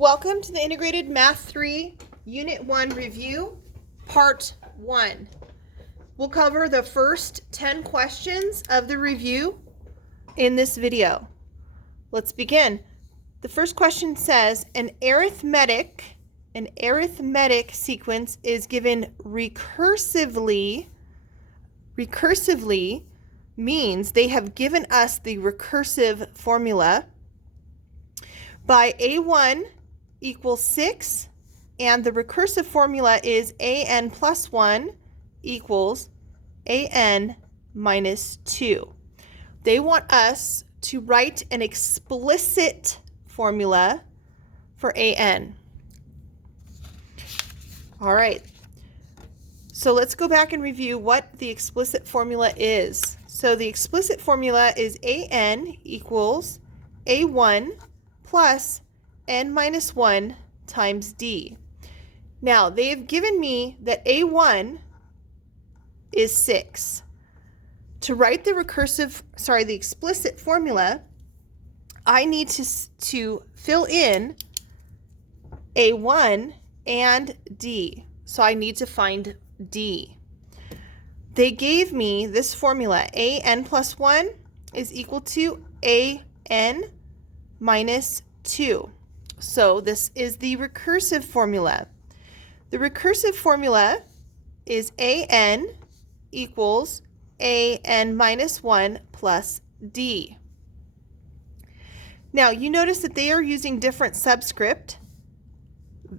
Welcome to the Integrated Math 3 Unit 1 Review, Part 1. We'll cover the first 10 questions of the review in this video. Let's begin. The first question says, an arithmetic sequence is given recursively. Recursively means they have given us the recursive formula by a1 equals 6, and the recursive formula is an plus 1 equals an minus 2. They want us to write an explicit formula for an. All right, so let's go back and review what the explicit formula is. So the explicit formula is an equals a1 plus n minus 1 times d. Now, they've given me that a1 is 6. To write the the explicit formula, I need to fill in a1 and d. So I need to find d. They gave me this formula, an plus 1 is equal to an minus 2. So this is the recursive formula. The recursive formula is an equals an minus 1 plus d. Now you notice that they are using different subscript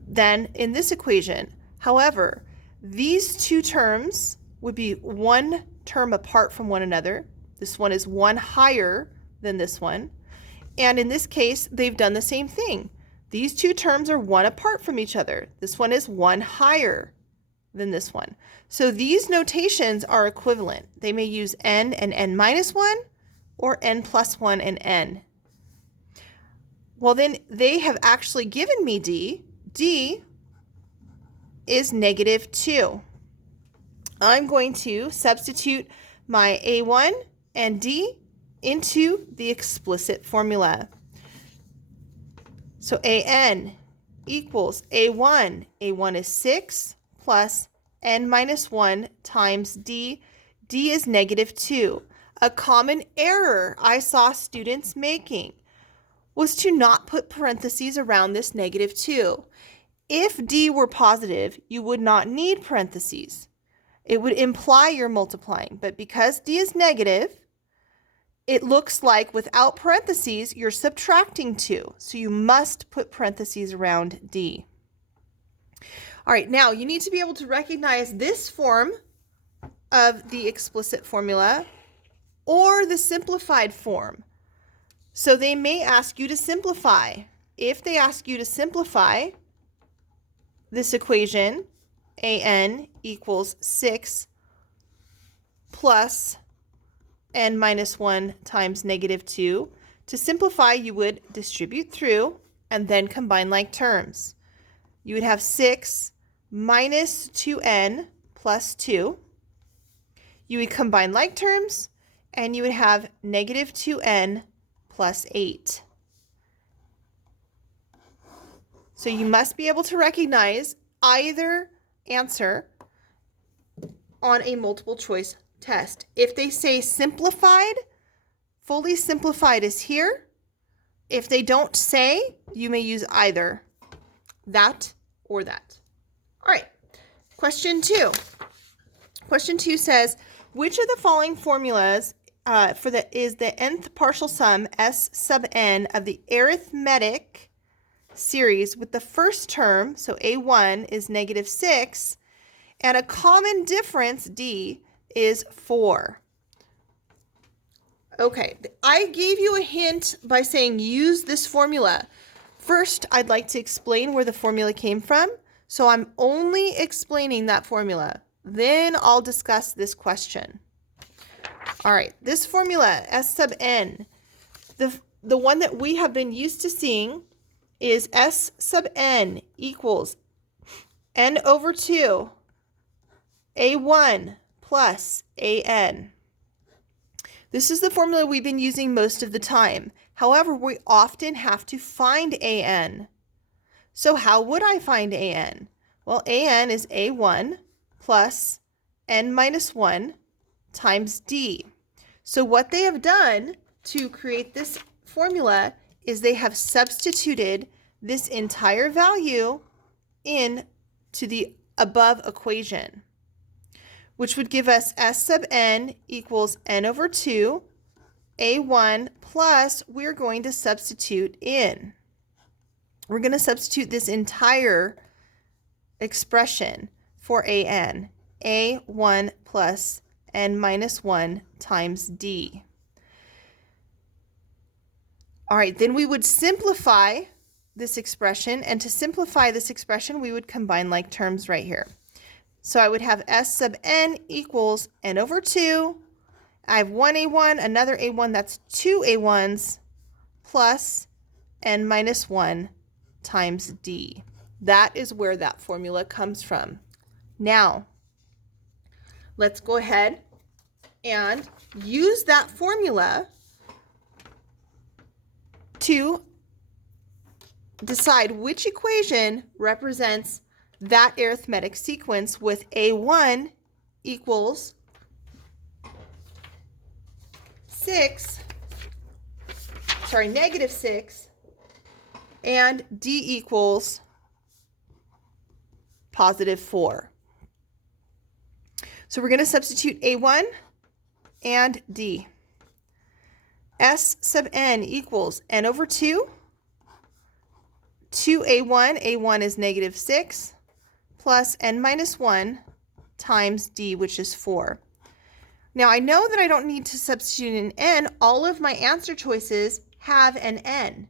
than in this equation. However, these two terms would be one term apart from one another. This one is one higher than this one. And in this case, they've done the same thing. These two terms are one apart from each other. This one is one higher than this one. So these notations are equivalent. They may use n and n minus 1 or n plus 1 and n. Well, then they have actually given me d. D is negative 2. I'm going to substitute my a1 and d into the explicit formula. So an equals a1. a1 is 6 plus n minus 1 times d. d is negative 2. A common error I saw students making was to not put parentheses around this negative 2. If d were positive, you would not need parentheses. It would imply you're multiplying, but because d is negative, it looks like without parentheses, you're subtracting 2. So you must put parentheses around d. All right, now you need to be able to recognize this form of the explicit formula or the simplified form. So they may ask you to simplify. If they ask you to simplify this equation, an equals 6 plus n minus 1 times negative 2. To simplify, you would distribute through and then combine like terms. You would have 6 minus 2n plus 2. You would combine like terms, and you would have negative 2n plus 8. So you must be able to recognize either answer on a multiple choice test. If they say simplified, fully simplified is here. If they don't say, you may use either that or that. All right, question 2. Question 2 says, which of the following formulas is the nth partial sum s sub n of the arithmetic series with the first term, so a1 is negative 6, and a common difference, d, is 4. Okay, I gave you a hint by saying use this formula. First, I'd like to explain where the formula came from. So I'm only explaining that formula. Then I'll discuss this question. All right, this formula, S sub n, the one that we have been used to seeing is S sub n equals n over 2, a1 plus an. This is the formula we've been using most of the time. However, we often have to find an. So how would I find an? Well, an is a1 plus n minus 1 times d. So what they have done to create this formula is they have substituted this entire value into the above equation, which would give us S sub n equals n over 2, a1 plus, we're going to substitute in. We're going to substitute this entire expression for an, a1 plus n minus 1 times d. All right, then we would simplify this expression, and to simplify this expression, we would combine like terms right here. So I would have S sub n equals n over 2. I have one a1, another a1, that's two a1s, plus n minus 1 times d. That is where that formula comes from. Now, let's go ahead and use that formula to decide which equation represents that arithmetic sequence with a1 equals 6, and d equals positive 4. So we're going to substitute a1 and d. S sub n equals n over 2, 2a1, a1 is negative 6, plus n minus 1 times d, which is 4. Now I know that I don't need to substitute an n. All of my answer choices have an n.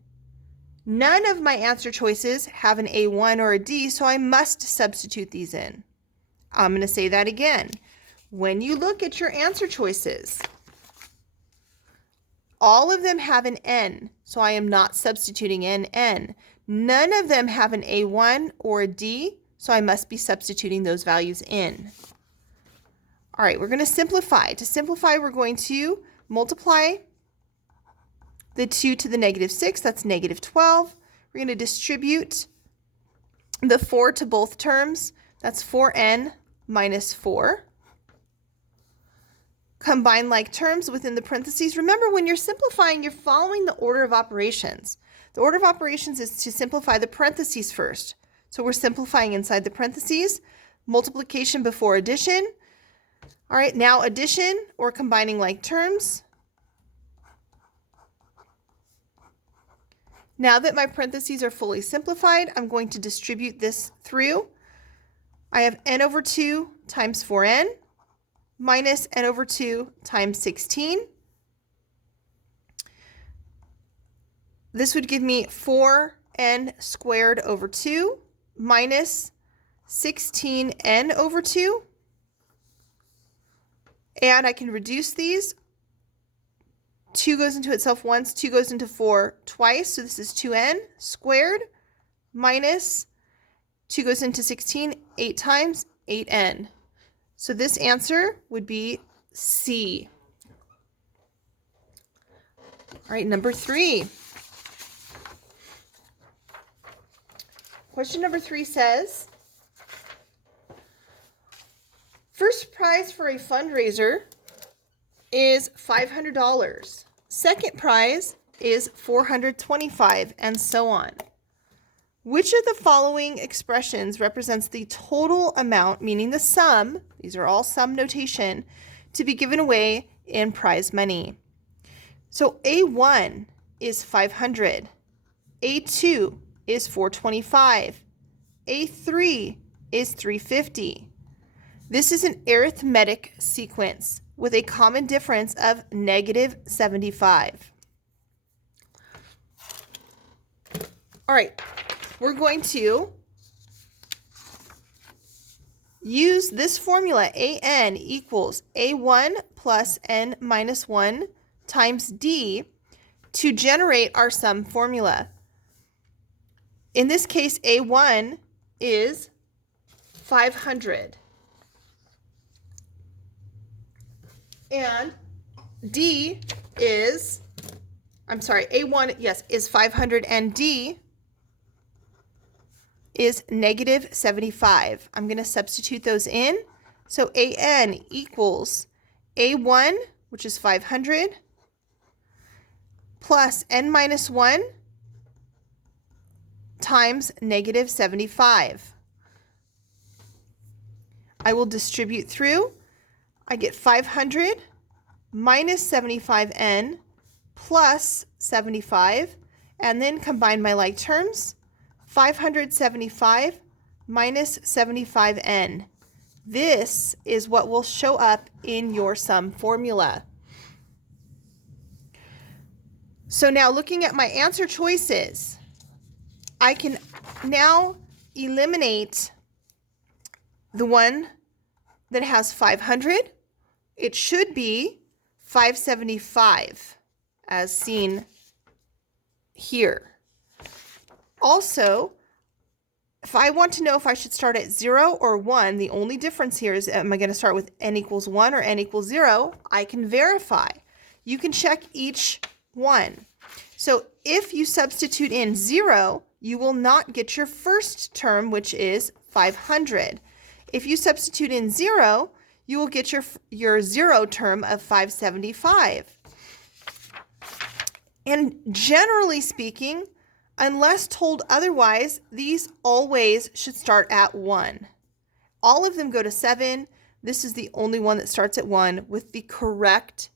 None of my answer choices have an a1 or a d, so I must substitute these in. I'm going to say that again. When you look at your answer choices, all of them have an n, so I am not substituting in n. None of them have an a1 or a d, so I must be substituting those values in. All right, we're going to simplify. To simplify, we're going to multiply the 2 to the negative 6, that's negative 12. We're going to distribute the 4 to both terms, that's 4n minus 4. Combine like terms within the parentheses. Remember, when you're simplifying, you're following the order of operations. The order of operations is to simplify the parentheses first. So we're simplifying inside the parentheses, multiplication before addition. All right, now addition or combining like terms. Now that my parentheses are fully simplified, I'm going to distribute this through. I have n over 2 times 4n minus n over 2 times 16. This would give me 4n squared over 2 minus 16n over 2. And I can reduce these. 2 goes into itself once, 2 goes into 4 twice, so this is 2n squared minus 2 goes into 16 8 times, 8n. So this answer would be C. All right, number 3. Question number 3 says, first prize for a fundraiser is $500. Second prize is $425, and so on. Which of the following expressions represents the total amount, meaning the sum, these are all sum notation, to be given away in prize money? So A1 is 500, A2 is 425, A3 is 350. This is an arithmetic sequence with a common difference of negative 75. All right, we're going to use this formula, an equals a1 plus n minus 1 times d, to generate our sum formula. In this case, a1 is 500. And D is, A1, yes, is 500, and D is negative 75. I'm going to substitute those in. So AN equals A1, which is 500, plus N minus 1 times negative 75. I will distribute through. I get 500 minus 75N plus 75, and then combine my like terms. 575 minus 75N. This is what will show up in your sum formula. So now looking at my answer choices, I can now eliminate the one that has 500. It should be 575 as seen here. Also, if I want to know if I should start at 0 or 1, the only difference here is, am I going to start with n equals 1 or n equals 0? I can verify. You can check each one. So if you substitute in 0, you will not get your first term, which is 500. If you substitute in 0, you will get your 0 term of 575. And generally speaking, unless told otherwise, these always should start at 1. All of them go to 7. This is the only one that starts at 1 with the correct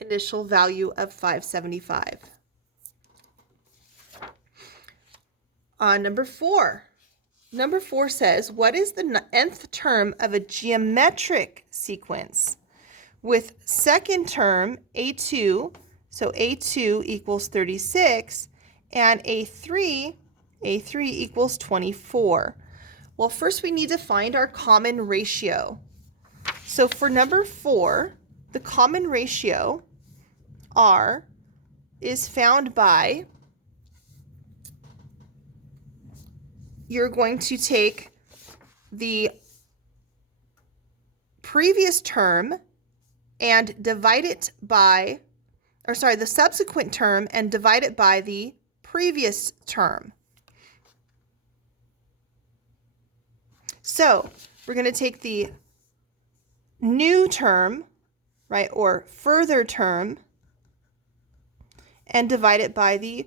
initial value of 575. Number 4. Number 4 says, what is the nth term of a geometric sequence? With second term, A2, so A2 equals 36, and A3 equals 24. Well, first we need to find our common ratio. So for number 4, the common ratio, R, is found by, you're going to take the previous term and divide it by, the subsequent term and divide it by the previous term. So we're going to take the new term, right, or further term, and divide it by the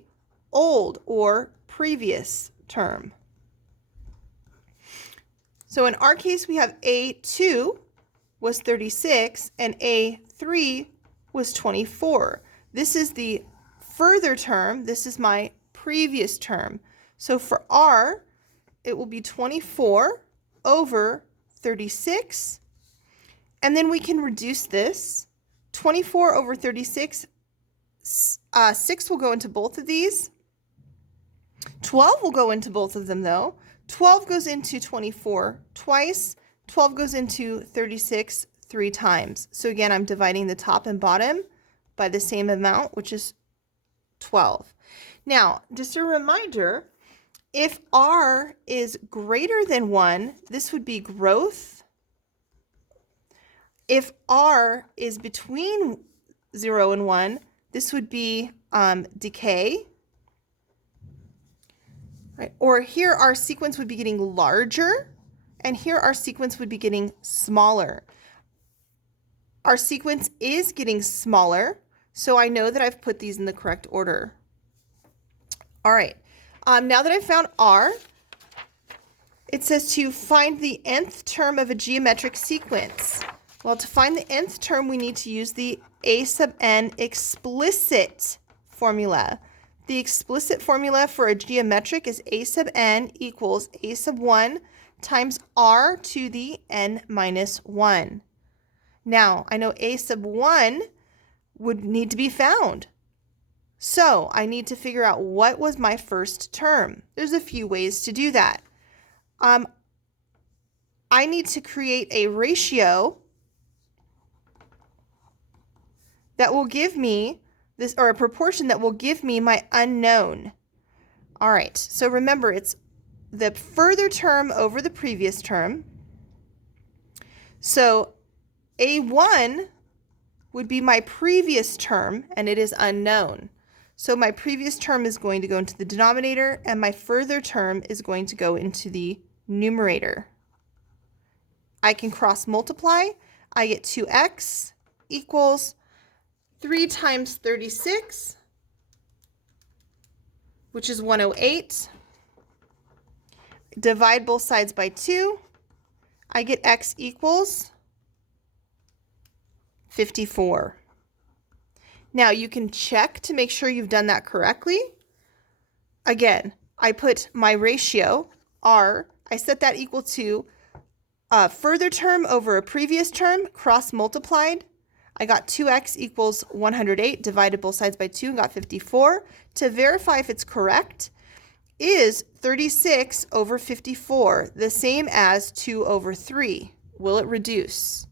old or previous term. So in our case, we have A2 was 36 and A3 was 24. This is the further term. This is my previous term. So for R, it will be 24 over 36. And then we can reduce this. 24 over 36, 6 will go into both of these. 12 will go into both of them though. 12 goes into 24 twice. 12 goes into 36 3 times. So again, I'm dividing the top and bottom by the same amount, which is 12. Now, just a reminder, if R is greater than 1, this would be growth. If R is between 0 and 1, this would be decay. Right? Or here our sequence would be getting larger, and here our sequence would be getting smaller. Our sequence is getting smaller, so I know that I've put these in the correct order. All right, now that I've found R, it says to find the nth term of a geometric sequence. Well, to find the nth term, we need to use the A sub n explicit formula. The explicit formula for a geometric is A sub n equals A sub 1 times R to the n minus 1. Now, I know A sub 1 would need to be found. So I need to figure out what was my first term. There's a few ways to do that. I need to create a ratio that will give me this, or a proportion that will give me my unknown. All right, so remember, it's the further term over the previous term. So A1 would be my previous term, and it is unknown. So my previous term is going to go into the denominator, and my further term is going to go into the numerator. I can cross multiply. I get 2x equals 3 times 36, which is 108. Divide both sides by 2. I get x equals 54. Now you can check to make sure you've done that correctly. Again, I put my ratio, r, I set that equal to a further term over a previous term, cross multiplied. I got 2x equals 108, divided both sides by 2 and got 54. To verify if it's correct, is 36 over 54 the same as 2 over 3? Will it reduce?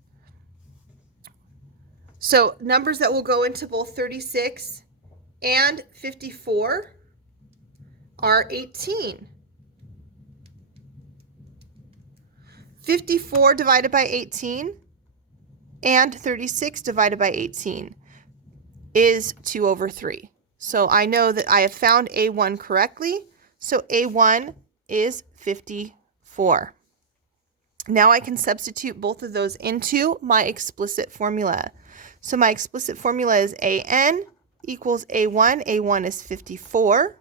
So numbers that will go into both 36 and 54 are 18. 54 divided by 18 and 36 divided by 18 is 2 over 3. So I know that I have found A1 correctly. So A1 is 54. Now I can substitute both of those into my explicit formula. So my explicit formula is AN equals A1. A1 is 54.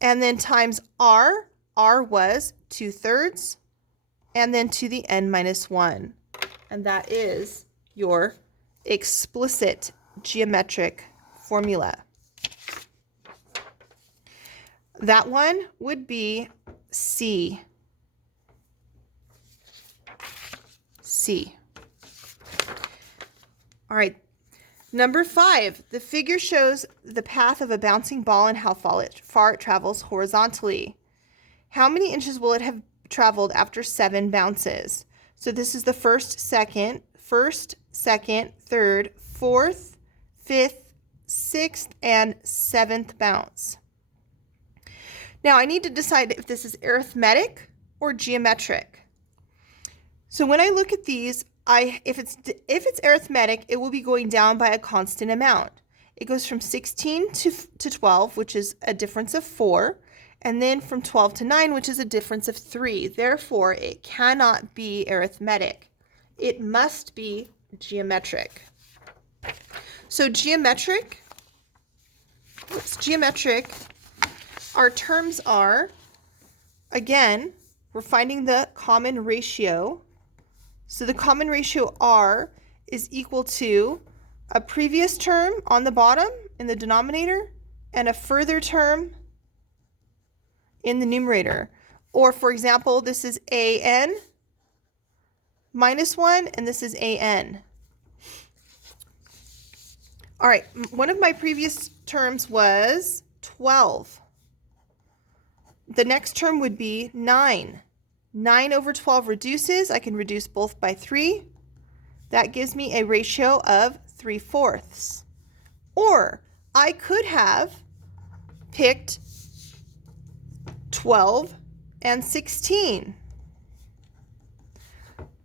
And then times R. R was 2/3. And then to the n minus 1. And that is your explicit geometric formula. That one would be C. C. All right. Number 5, the figure shows the path of a bouncing ball and how far it travels horizontally. How many inches will it have traveled after 7 bounces? So this is the first, second, third, fourth, fifth, sixth, and 7th bounce. Now I need to decide if this is arithmetic or geometric. So when I look at these, if it's arithmetic, it will be going down by a constant amount. It goes from 16 to 12, which is a difference of 4, and then from 12 to 9, which is a difference of 3. Therefore, it cannot be arithmetic. It must be geometric. So geometric, our terms are, again, we're finding the common ratio. So the common ratio R is equal to a previous term on the bottom in the denominator and a further term in the numerator. Or for example, this is AN minus 1 and this is AN. All right, one of my previous terms was 12. The next term would be 9. 9 over 12 reduces. I can reduce both by 3. That gives me a ratio of 3/4. Or I could have picked 12 and 16.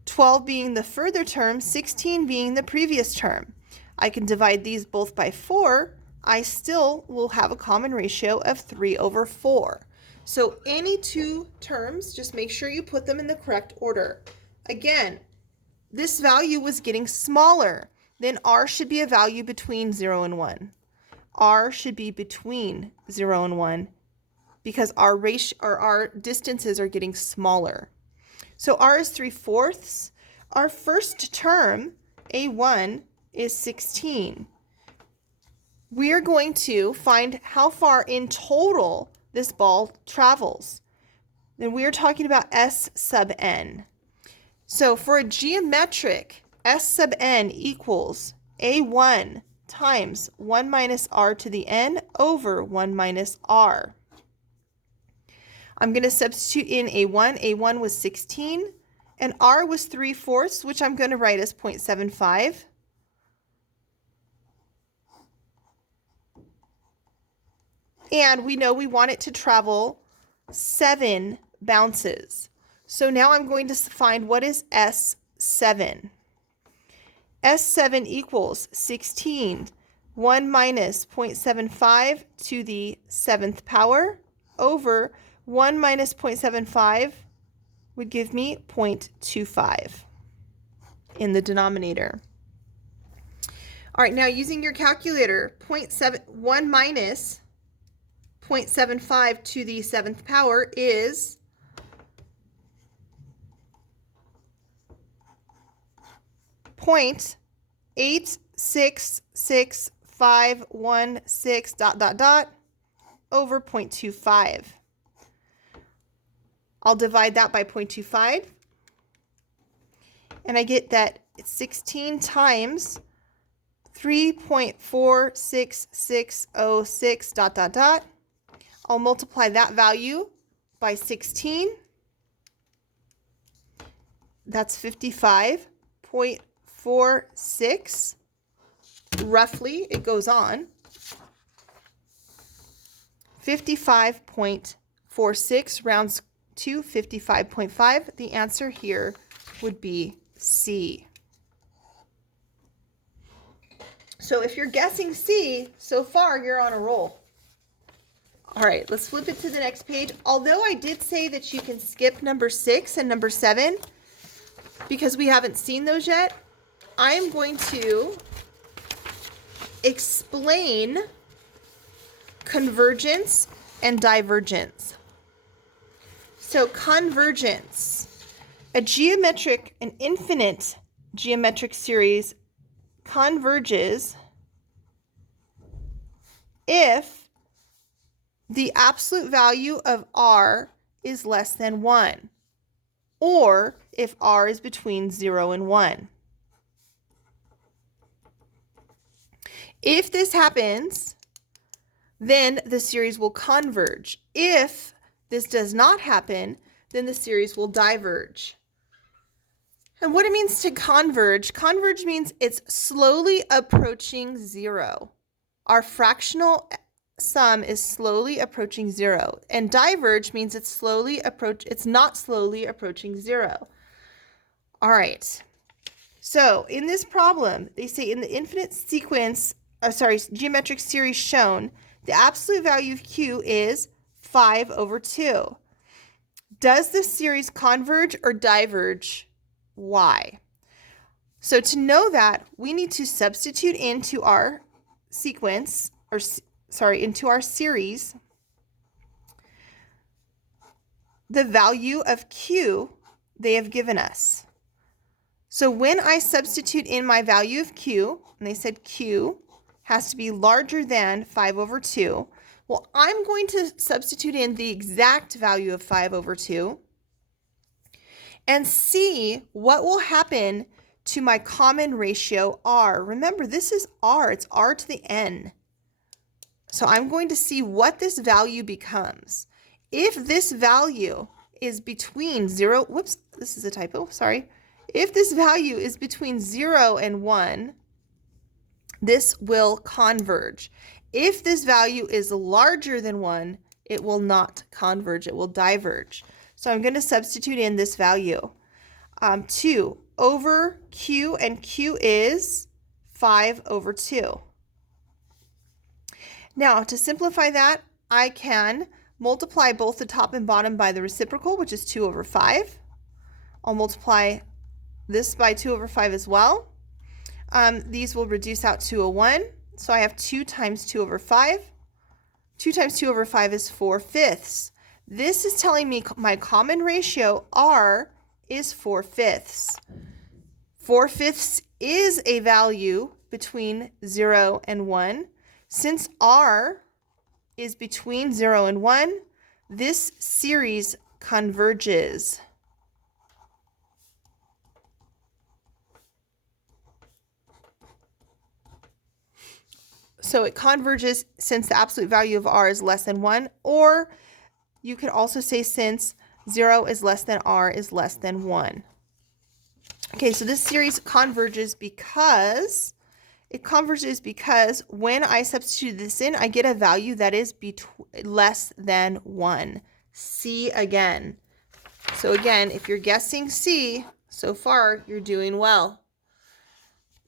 12 being the further term, 16 being the previous term. I can divide these both by 4. I still will have a common ratio of 3/4. So any two terms, just make sure you put them in the correct order. Again, this value was getting smaller. Then R should be a value between 0 and 1. R should be between 0 and 1 because our ratio or our distances are getting smaller. So R is 3/4. Our first term, A1, is 16. We are going to find how far in total this ball travels. Then we are talking about S sub n. So for a geometric, S sub n equals A1 times 1 minus r to the n over 1 minus r. I'm going to substitute in A1. A1 was 16, and r was 3/4, which I'm going to write as 0.75. And we know we want it to travel 7 bounces. So now I'm going to find what is S7. S7 equals 16 1 minus 0.75 to the 7th power over 1 minus 0.75 would give me 0.25 in the denominator. All right, now using your calculator, 1 minus 0.75 to the 7th power is 0.86616 ... over 0.25. I'll divide that by 0.25, and I get that it's 16 times 3.46606 ... I'll multiply that value by 16. That's 55.46. Roughly, it goes on. 55.46 rounds to 55.5. The answer here would be C. So if you're guessing C, so far you're on a roll. All right, let's flip it to the next page. Although I did say that you can skip number 6 and number 7 because we haven't seen those yet, I am going to explain convergence and divergence. So convergence, an infinite geometric series converges if the absolute value of r is less than 1, or if r is between 0 and 1. If this happens, then the series will converge. If this does not happen, then the series will diverge. And what it means to converge means it's slowly approaching 0. Our fractional sum is slowly approaching 0, and diverge means it's not slowly approaching 0. All right. So in this problem, they say in the infinite geometric series shown, the absolute value of q is 5 over 2. Does this series converge or diverge? Why? So to know that, we need to substitute into our into our series, the value of q they have given us. So when I substitute in my value of q, and they said q has to be larger than 5 over 2, well, I'm going to substitute in the exact value of 5 over 2 and see what will happen to my common ratio r. Remember, this is r. It's r to the n. So I'm going to see what this value becomes. If this value is between 0, whoops, this is a typo, sorry. If this value is between 0 and 1, this will converge. If this value is larger than 1, it will not converge, it will diverge. So I'm going to substitute in this value. 2 over q, and q is 5 over 2. Now, to simplify that, I can multiply both the top and bottom by the reciprocal, which is 2 over 5. I'll multiply this by 2 over 5 as well. These will reduce out to a 1. So I have 2 times 2 over 5. 2 times 2 over 5 is 4/5. This is telling me my common ratio, r, is 4/5. 4/5 is a value between 0 and 1. Since r is between 0 and 1, this series converges. So it converges since the absolute value of r is less than 1, or you could also say since 0 is less than r is less than 1. Okay, so this series converges because when I substitute this in, I get a value that is less than 1. C again. So again, if you're guessing C, so far you're doing well.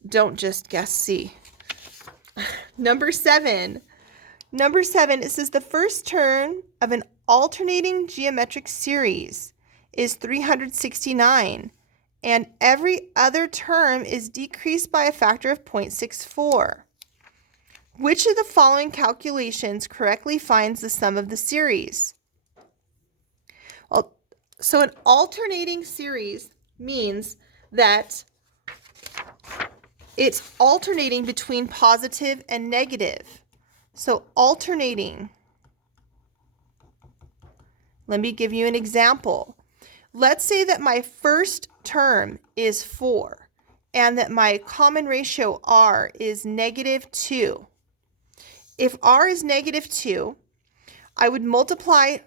Don't just guess C. Number 7. Number 7, it says the first term of an alternating geometric series is 369, and every other term is decreased by a factor of 0.64. Which of the following calculations correctly finds the sum of the series? Well, so an alternating series means that it's alternating between positive and negative. So alternating. Let me give you an example. Let's say that my first term is 4 and that my common ratio r is -2. If r is -2, I would multiply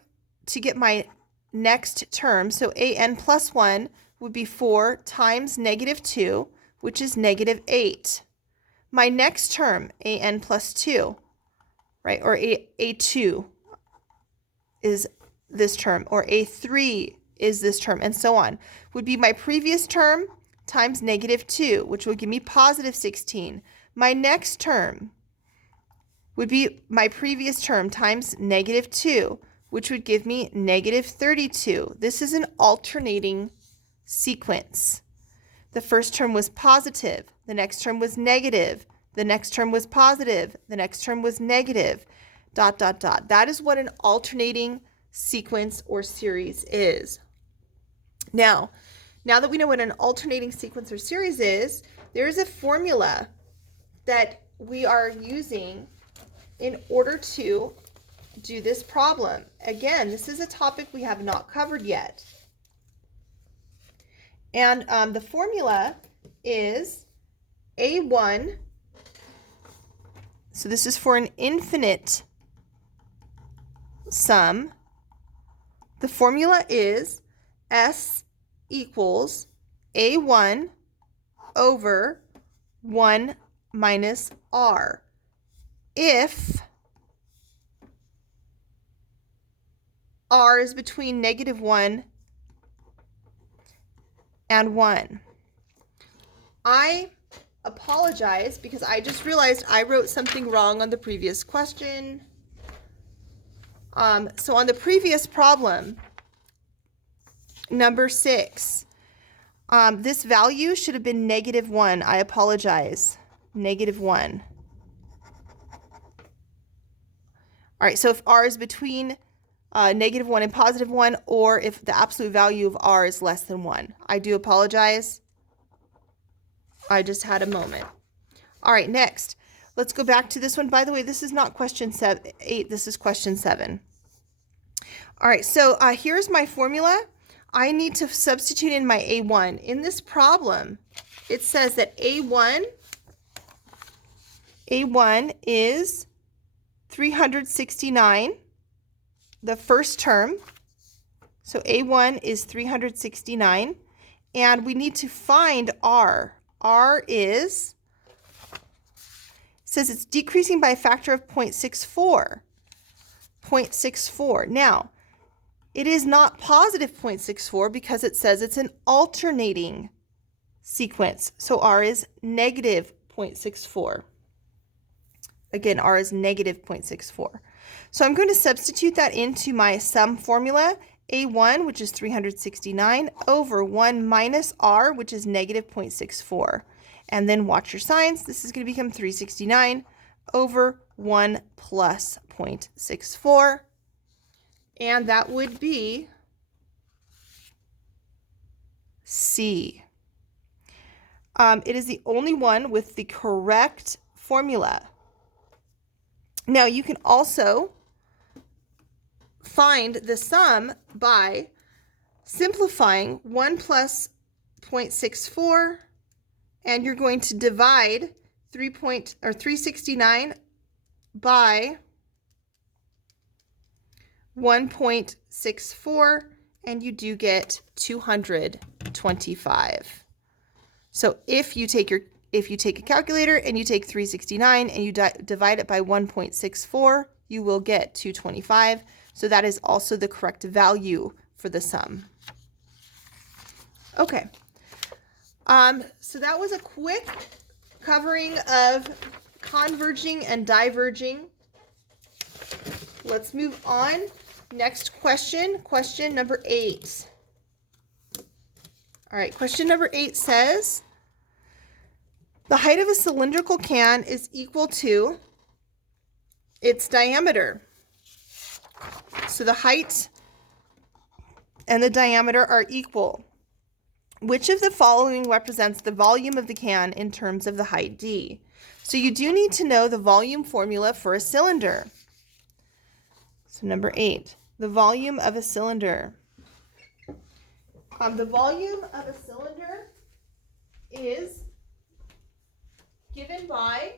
to get my next term. So an plus 1 would be 4 times -2, which is -8. My next term, an plus 2, right, or a2 is this term, or a3 is this term, and so on, would be my previous term times -2, which would give me positive 16. My next term would be my previous term times -2, which would give me -32. This is an alternating sequence. The first term was positive, the next term was negative, the next term was positive, the next term was negative, ... That is what an alternating sequence or series is. Now that we know what an alternating sequence or series is, there is a formula that we are using in order to do this problem. Again, this is a topic we have not covered yet. And the formula is A1. So this is for an infinite sum. The formula is S equals A1 over 1 minus R. If R is between -1 and 1. I apologize because I just realized I wrote something wrong on the previous question. So on the previous problem, number 6, this value should have been -1. I apologize. -1. All right, so if R is between -1 and +1, or if the absolute value of R is less than 1. I do apologize. I just had a moment. All right, next. Let's go back to this one. By the way, this is not question 8. This is question 7. All right, so here's my formula. I need to substitute in my A1. In this problem, it says that A1 is 369, the first term. So A1 is 369, and we need to find R. R is, says it's decreasing by a factor of 0.64. 0.64. Now, it is not positive 0.64 because it says it's an alternating sequence. So R is negative 0.64. Again, R is negative 0.64. So I'm going to substitute that into my sum formula. A1, which is 369, over 1 minus R, which is negative 0.64. And then watch your signs. This is going to become 369 over 1 plus 0.64. And that would be C. It is the only one with the correct formula. Now, you can also find the sum by simplifying 1 plus 0.64, and you're going to divide 369 by 1.64, and you do get 225. So if you take a calculator and you take 369 and you divide it by 1.64, you will get 225. So that is also the correct value for the sum. Okay. So that was a quick covering of converging and diverging. Let's move on. Next question, question number 8. All right, question number 8 says, the height of a cylindrical can is equal to its diameter. So the height and the diameter are equal. Which of the following represents the volume of the can in terms of the height d? So you do need to know the volume formula for a cylinder. So number 8, the volume of a cylinder. The volume of a cylinder is given by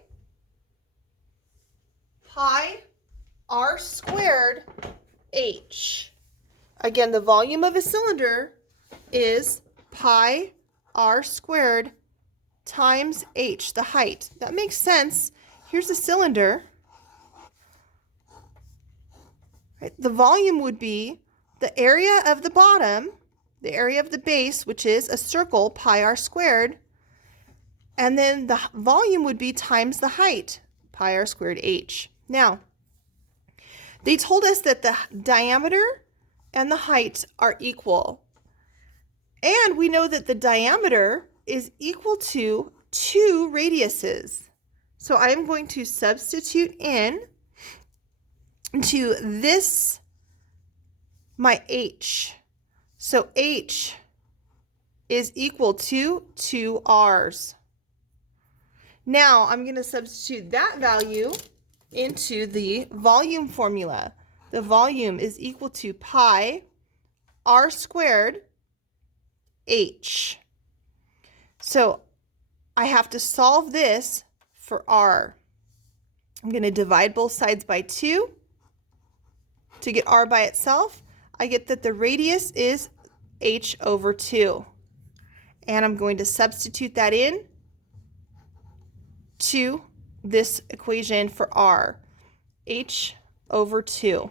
pi r squared h. Again, the volume of a cylinder is pi r squared times h, the height. That makes sense. Here's a cylinder. Right? The volume would be the area of the bottom, the area of the base, which is a circle, pi r squared, and then the volume would be times the height, pi r squared h. Now, they told us that the diameter and the height are equal. And we know that the diameter is equal to 2 radiuses. So I am going to substitute in to this, my h. So h is equal to 2 r's. Now I'm going to substitute that value into the volume formula. The volume is equal to pi r squared h. So I have to solve this for r. I'm going to divide both sides by 2 to get r by itself. I get that the radius is h over 2. And I'm going to substitute that in to this equation for r, h over 2.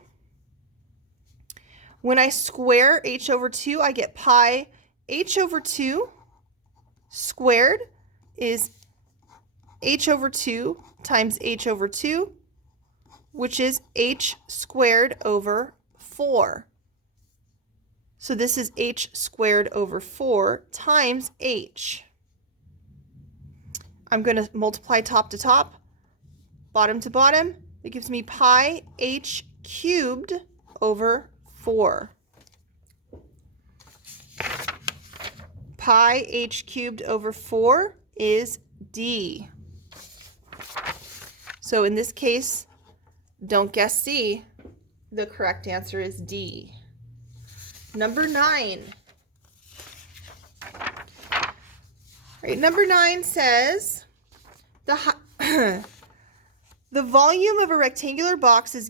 When I square h over 2, I get pi h over 2 squared is h over 2 times h over 2, which is h squared over 4. So this is h squared over 4 times h. I'm going to multiply top to top, bottom to bottom. That gives me pi h cubed over 4. Pi h cubed over 4 is d. So in this case, don't guess C. The correct answer is D. Number 9. Right, number 9 says the volume of a rectangular box is